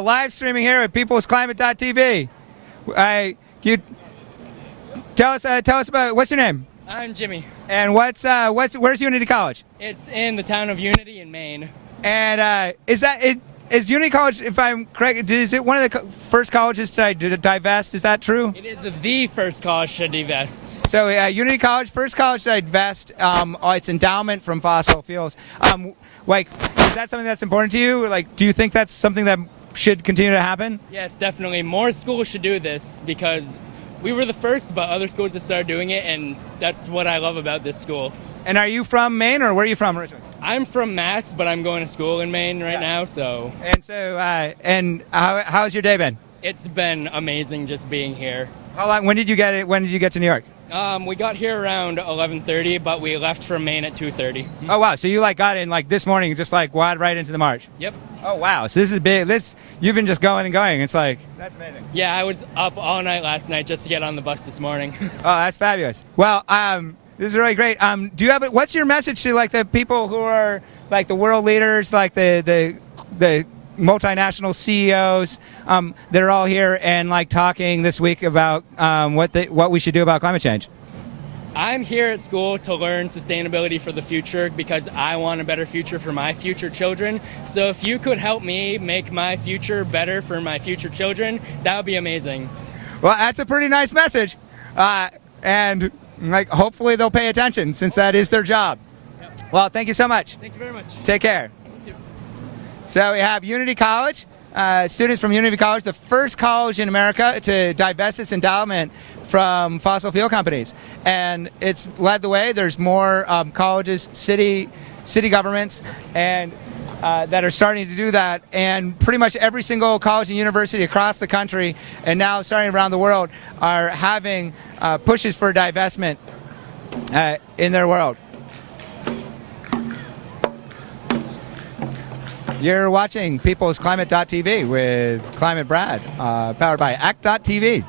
live streaming here at peoplesclimate.tv. You tell us about what's your name? I'm Jimmy. And where's Unity College? It's in the town of Unity in Maine. And is Unity College, if I'm correct, is it one of the first colleges to divest? Is that true? It is the first college to divest. So Unity College, first college to divest its endowment from fossil fuels. Is that something that's important to you? Like, do you think that's something that should continue to happen? Yes, definitely. More schools should do this because we were the first, but other schools have started doing it, and that's what I love about this school. And are you from Maine, or where are you from originally? I'm from Mass, but I'm going to school in Maine right now, so. And how's your day been? It's been amazing just being here. How long? When did you get to New York? We got here around 11:30, but we left from Maine at 2:30. Oh wow! So you got in this morning, just wad right into the march. Yep. Oh wow! So this is big. You've been just going and going. It's that's amazing. Yeah, I was up all night last night just to get on the bus this morning. Oh, that's fabulous. Well, this is really great. Do you have what's your message to the people who are the world leaders, the multinational CEOs that are all here and talking this week about what we should do about climate change? I'm here at school to learn sustainability for the future because I want a better future for my future children. So if you could help me make my future better for my future children, that would be amazing. Well, that's a pretty nice message. And hopefully they'll pay attention since that is their job. Yep. Well, thank you so much. Thank you very much. Take care. You too. So we have Unity College, students from Unity College, the first college in America to divest its endowment from fossil fuel companies. And it's led the way. There's more colleges, city governments, and that are starting to do that. And pretty much every single college and university across the country, and now starting around the world, are having pushes for divestment in their world. You're watching peoplesclimate.tv with Climate Brad, powered by ACT.tv.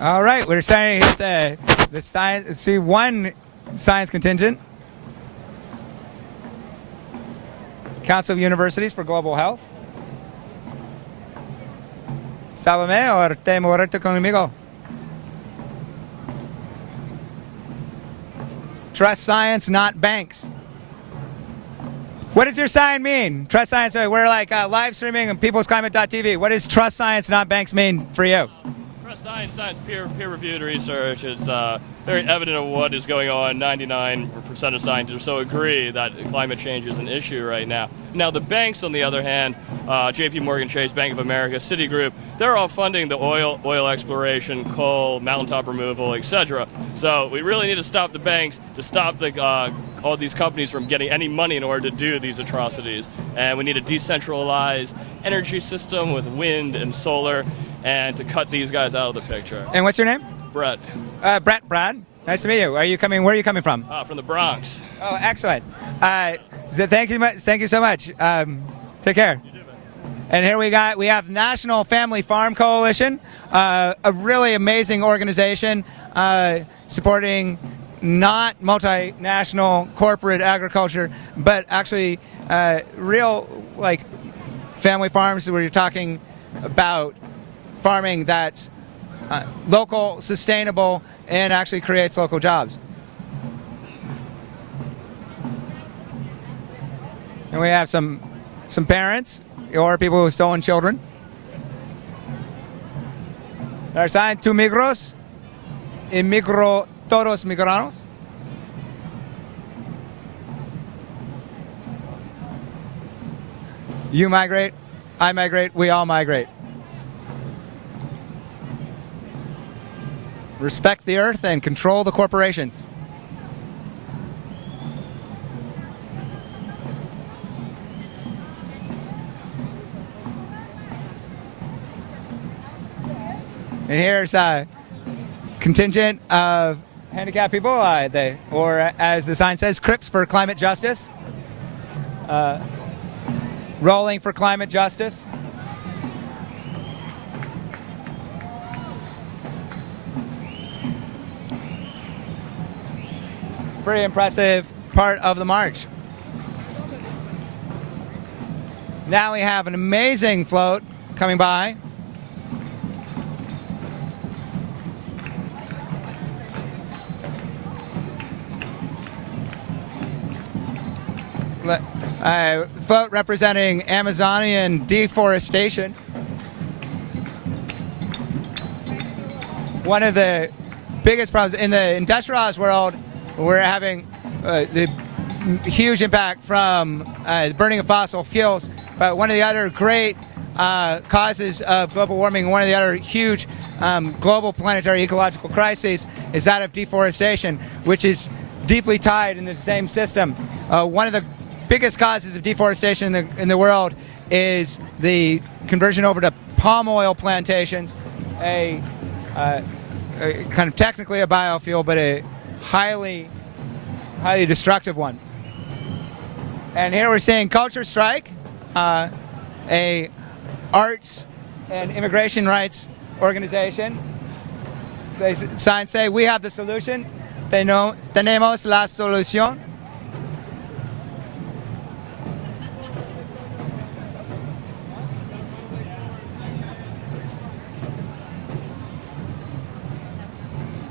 All right, we're starting to hit the science. See one science contingent. Council of Universities for Global Health. Sábame o te moverte conmigo. Trust science, not banks. What does your sign mean? Trust science. We're live streaming on peoplesclimate.tv. What does trust science, not banks mean for you? Science, peer-reviewed research. It's very evident of what is going on. 99% of scientists or so agree that climate change is an issue right now. Now, the banks, on the other hand, J.P. Morgan Chase, Bank of America, Citigroup, they're all funding the oil exploration, coal, mountaintop removal, etc. So we really need to stop the banks to stop all these companies from getting any money in order to do these atrocities. And we need a decentralized energy system with wind and solar, and to cut these guys out of the picture. And what's your name? Brett. Brad. Nice to meet you. Where are you coming from? From the Bronx. Oh, excellent. Thank you so much. Take care. You too, man. And here we have National Family Farm Coalition, a really amazing organization supporting not multinational corporate agriculture, but actually real family farms where you're talking about farming that's local, sustainable, and actually creates local jobs. And we have some parents or people who've stolen children. Our sign, tu migros, inmigro todos migranos. You migrate, I migrate, we all migrate. Respect the earth and control the corporations. And here's a contingent of handicapped people, or as the sign says, Crips for Climate Justice. rolling for climate justice. Pretty impressive part of the march. Now we have an amazing float coming by. Float representing Amazonian deforestation. One of the biggest problems in the industrialized world, we're having the huge impact from the burning of fossil fuels. But one of the other great causes of global warming, one of the other huge global planetary ecological crises, is that of deforestation, which is deeply tied in the same system. One of the biggest causes of deforestation in the world is the conversion over to palm oil plantations, a kind of technically a biofuel, but a highly destructive one. And here we're seeing Culture Strike, a arts and immigration rights organization. Signs say, "We have the solution. Tenemos la solución."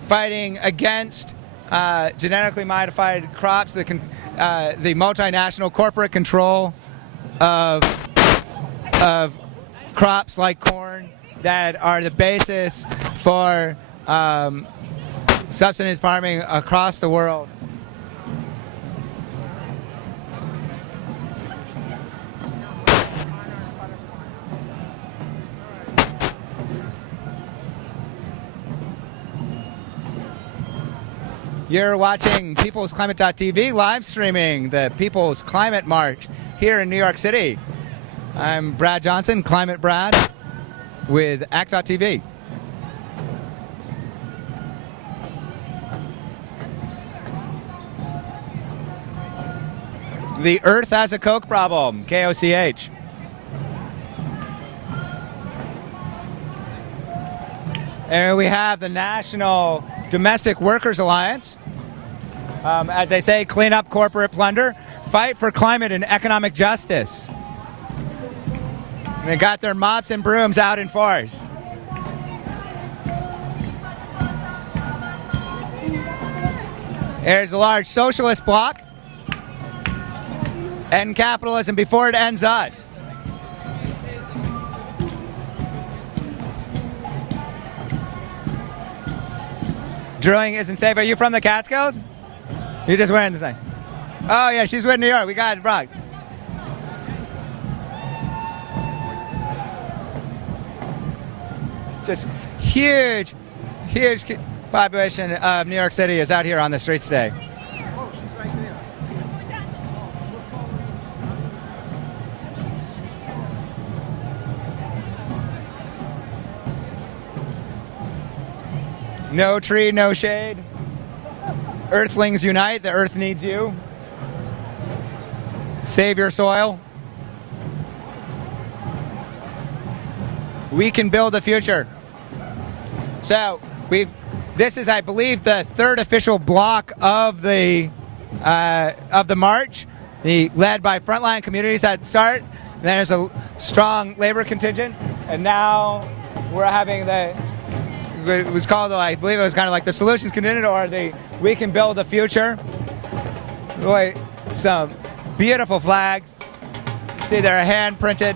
Fighting against genetically modified crops, the multinational corporate control of crops like corn that are the basis for subsistence farming across the world. You're watching PeoplesClimate.tv live streaming the People's Climate March here in New York City. I'm Brad Johnson, Climate Brad, with ACT.tv. The Earth has a Coke problem, KOCH. And we have the National Domestic Workers Alliance. As they say, clean up corporate plunder, fight for climate and economic justice. And they got their mops and brooms out in force. There's a large socialist bloc. End capitalism before it ends us. Drilling isn't safe. Are you from the Catskills? You're just wearing the same. Oh yeah, she's with New York. We got it, Bronx. Just huge population of New York City is out here on the streets today. Oh, she's right there. No tree, no shade. Earthlings unite. The earth needs you. Save your soil. We can build a future. So this is, I believe, the third official block of the march, led by frontline communities at the start. And then there's a strong labor contingent, and now we're having it was called, I believe it was kind of like the solutions contingent, or the we can build a future. Boy, some beautiful flags. See, they're hand printed.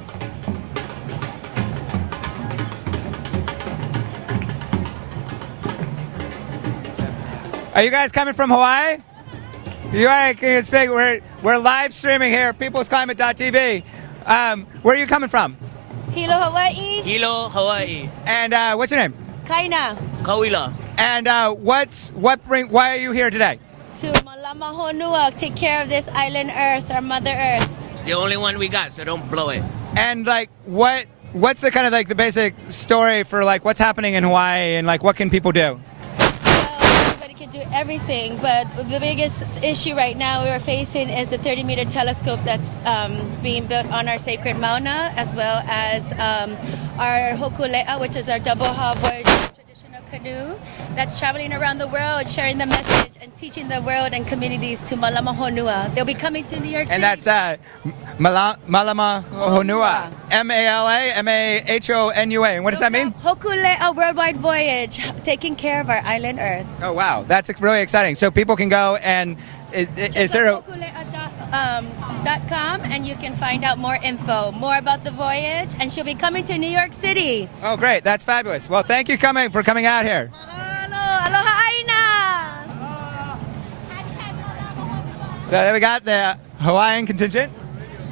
Are you guys coming from Hawaii? You can speak. We're live streaming here, PeoplesClimate.tv. Where are you coming from? Hilo, Hawaii. Hilo, Hawaii. And what's your name? Kaina. Kawila. And why are you here today? To Malama Honua, take care of this island Earth, our Mother Earth. It's the only one we got, so don't blow it. And what's the kind of the basic story for what's happening in Hawaii, and what can people do? So everybody can do everything, but the biggest issue right now we're facing is the 30-meter telescope that's being built on our sacred mauna, as well as our hokulea, which is our double hull voyage traditional canoe that's traveling around the world, sharing the message and teaching the world and communities to Malama Honua. They'll be coming to New York City. And that's Malama Honua. Malama-Mahonua. And what does that mean? Hokulea Worldwide Voyage, taking care of our island Earth. Oh, wow. That's really exciting. So people can go and is there a... hokulea.com and you can find out more info, more about the voyage, and she'll be coming to New York City. Oh, great. That's fabulous. Well, thank you for coming out here. Mahalo. Aloha Aina. So then we got the Hawaiian contingent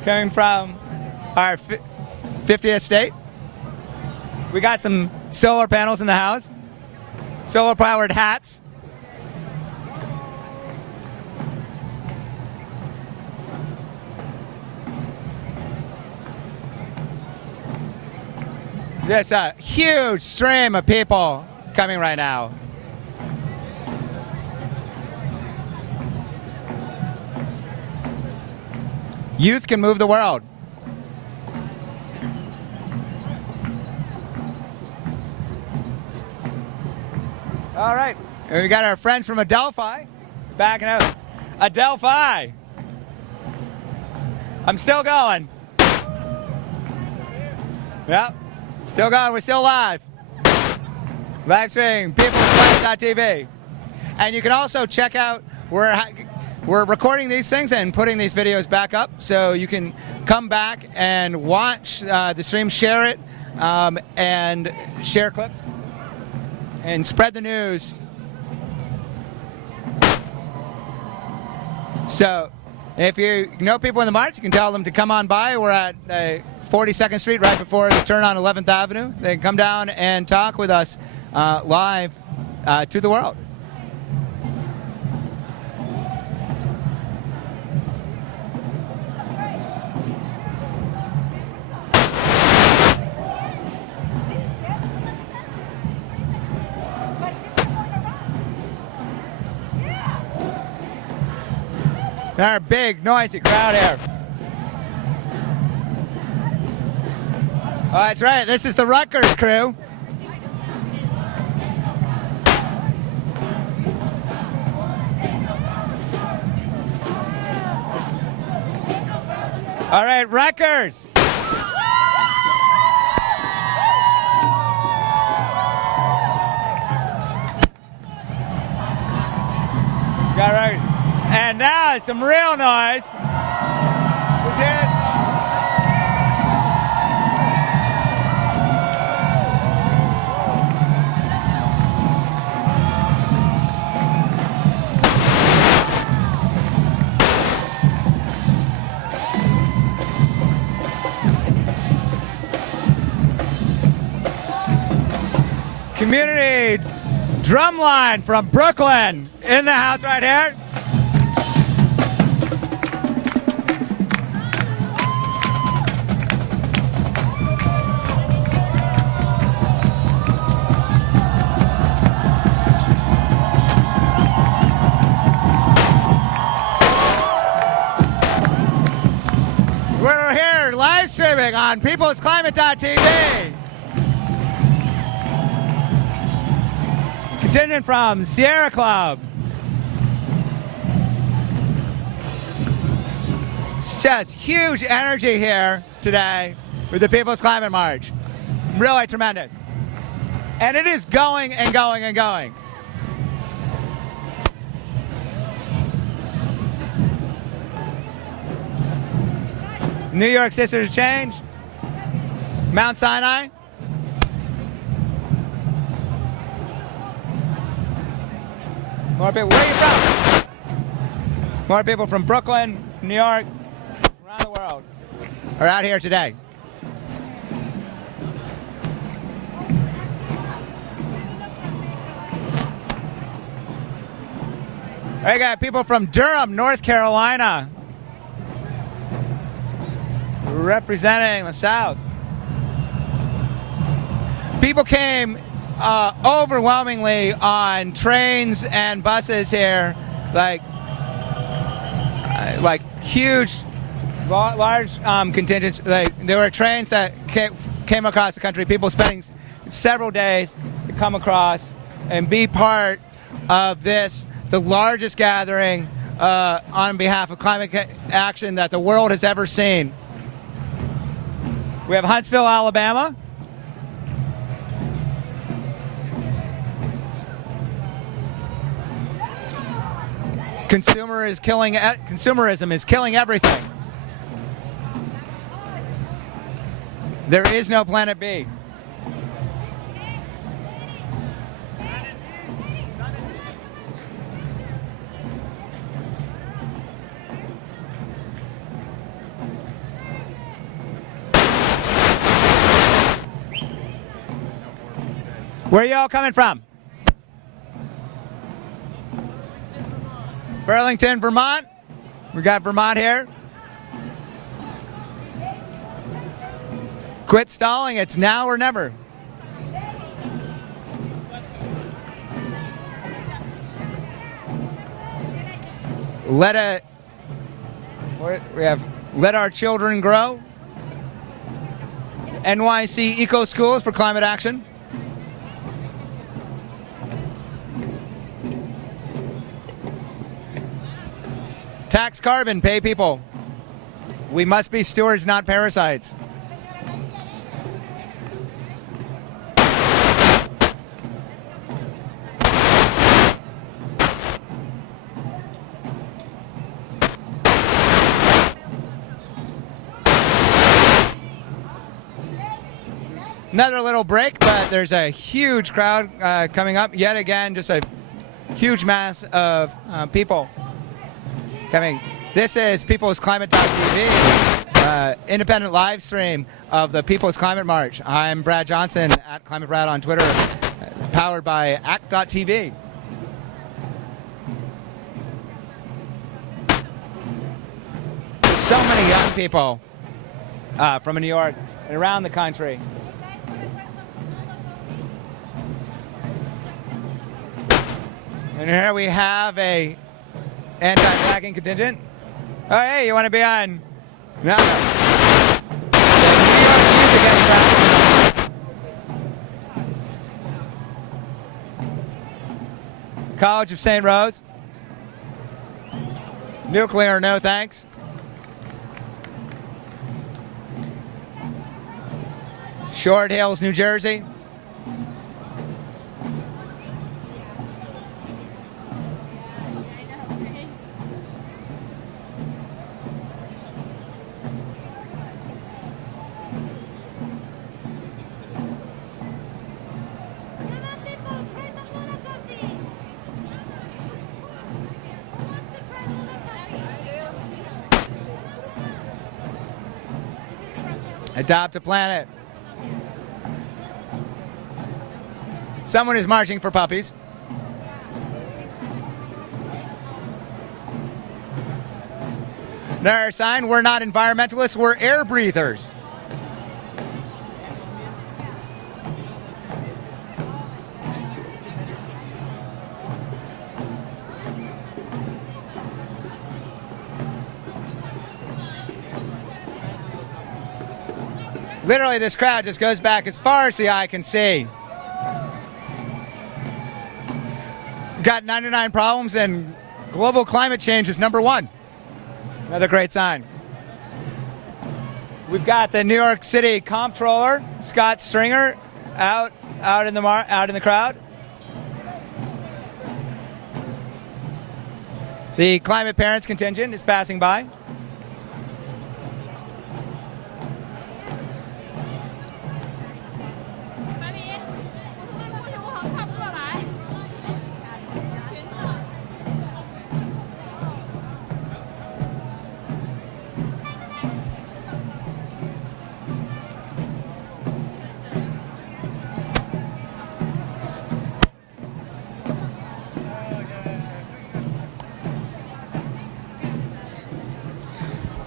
coming from our 50th state. We got some solar panels in the house, solar-powered hats. There's a huge stream of people coming right now. Youth can move the world. All right, and we got our friends from Adelphi backing up. Adelphi! I'm still going. Yep. Still going, we're still live. Live stream, peoplesplanet.tv. And you can also check out, we're recording these things and putting these videos back up, so you can come back and watch the stream, share it, and share clips, and spread the news. So, if you know people in the march, you can tell them to come on by. We're at 42nd Street, right before the turn on 11th Avenue. They can come down and talk with us live to the world. Our big, noisy crowd here. Oh, that's right. This is the Rutgers crew. All right, Rutgers. Got right. And now some real noise. Who's here? Community drumline from Brooklyn in the house right here. We're here live streaming on peoplesclimate.tv. Contingent from Sierra Club. It's just huge energy here today with the People's Climate March. Really tremendous. And it is going and going and going. New York Sisters of Change, Mount Sinai. More people. Where are you from? More people from Brooklyn, New York, around the world are out here today. I got people from Durham, North Carolina, representing the South. People came overwhelmingly on trains and buses here, like huge, large contingents. Like there were trains that came across the country. People spending several days to come across and be part of this, the largest gathering on behalf of climate action that the world has ever seen. We have Huntsville, Alabama. Consumerism is killing everything. There is no planet B. Where are y'all coming from? Burlington, Vermont. We got Vermont here. Quit stalling. It's now or never. Let our children grow. NYC Eco Schools for climate action. Tax carbon, pay people. We must be stewards, not parasites. Another little break, but there's a huge crowd coming up. Yet again, just a huge mass of people coming. This is People's Climate.tv, independent live stream of the People's Climate March. I'm Brad Johnson at Climate Brad on Twitter, powered by Act.tv. So many young people from New York and around the country. And here we have a anti-fracking contingent. Oh, hey, you want to be on? No. College of St. Rose. Nuclear, no thanks. Short Hills, New Jersey. Adopt a planet. Someone is marching for puppies. Their sign, we're not environmentalists, we're air breathers. Literally, this crowd just goes back as far as the eye can see. Got 99 problems, and global climate change is number one. Another great sign. We've got the New York City Comptroller, Scott Stringer, out in the crowd. The climate parents contingent is passing by.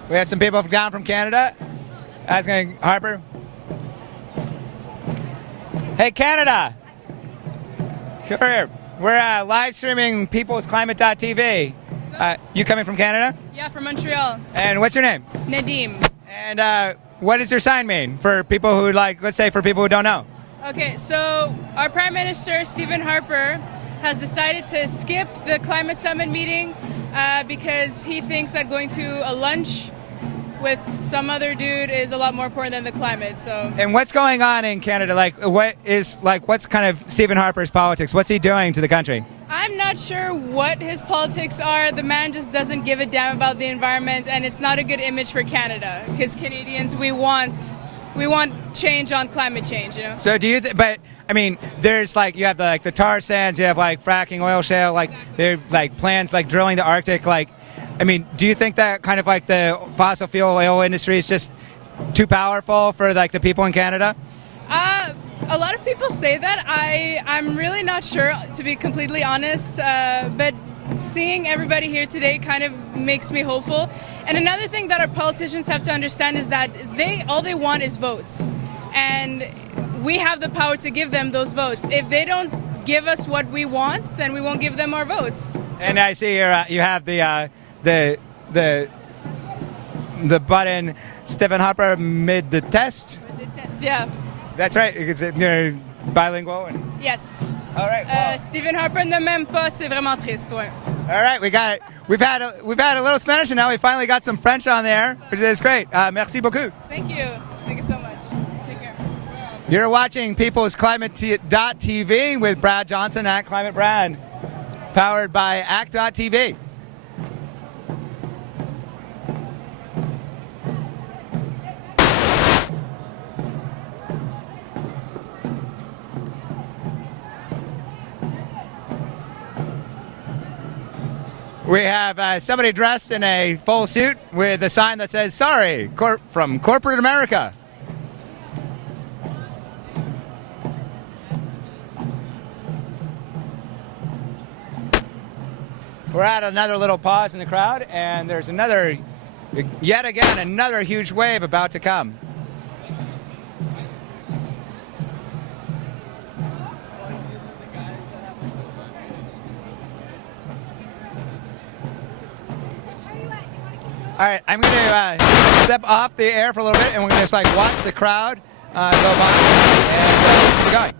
We have some people down from Canada. Asking Harper. Hey, Canada, Here. We're live streaming peoplesclimate.tv. You coming from Canada? Yeah, from Montreal. And what's your name? Nadim. And what does your sign mean for people who let's say for people who don't know? Okay, so our Prime Minister, Stephen Harper, has decided to skip the climate summit meeting because he thinks that going to a lunch with some other dude is a lot more important than the climate. So. And what's going on in Canada? What's kind of Stephen Harper's politics? What's he doing to the country? I'm not sure what his politics are. The man just doesn't give a damn about the environment, and it's not a good image for Canada because Canadians, we want change on climate change, you know. So do you? But I mean, there's you have the tar sands, you have fracking, oil shale, there plans drilling the Arctic, I mean, do you think that kind of the fossil fuel oil industry is just too powerful for the people in Canada? A lot of people say that. I'm really not sure, to be completely honest, but seeing everybody here today kind of makes me hopeful. And another thing that our politicians have to understand is that all they want is votes. And we have the power to give them those votes. If they don't give us what we want, then we won't give them our votes. So. And I see here you have the button Stephen Harper mid the test. Mid the test, yeah. That's right. It's bilingual. Yes. All right. Well. Stephen Harper ne m'aime pas, c'est vraiment triste, ouais. All right, we got it. We've had a little Spanish, and now we finally got some French on there. But it's great. Merci beaucoup. Thank you. Thank you so much. Take care. You're watching peoplesclimate.tv with Brad Johnson at Climate Brad, powered by Act.tv. We have somebody dressed in a full suit with a sign that says, sorry, from corporate America. We're at another little pause in the crowd, and there's yet again, another huge wave about to come. All right, I'm going to step off the air for a little bit, and we're going to just watch the crowd go by and keep it going.